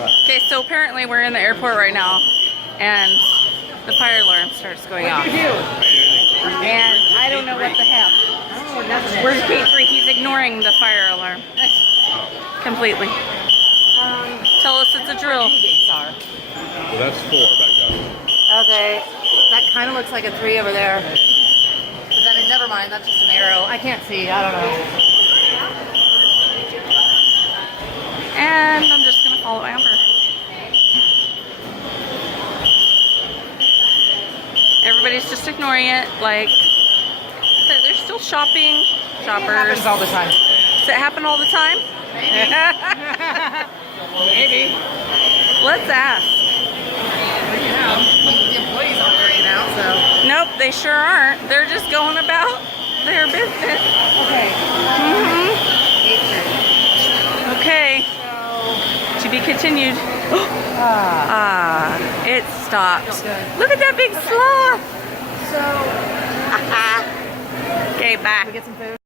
Okay, so apparently we're in the airport right now, and the fire alarm starts going off. And I don't know what the heck. Where's gate 3? He's ignoring the fire alarm completely. Tell us it's a drill. Well, that's 4 back there. Okay, that kind of looks like a 3 over there. But then, never mind, that's just an arrow. I can't see, I don't know. And I'm just gonna follow Amber. Everybody's just ignoring it, like they're still shopping. Shoppers. It happens all the time. Does it happen all the time? Maybe. Maybe. Let's ask. The employees aren't freaking out, so. Nope, they sure aren't. They're just going about their business. Okay. Okay. To be continued. It stopped. Look at that big sloth. So. Okay, bye. We get some food.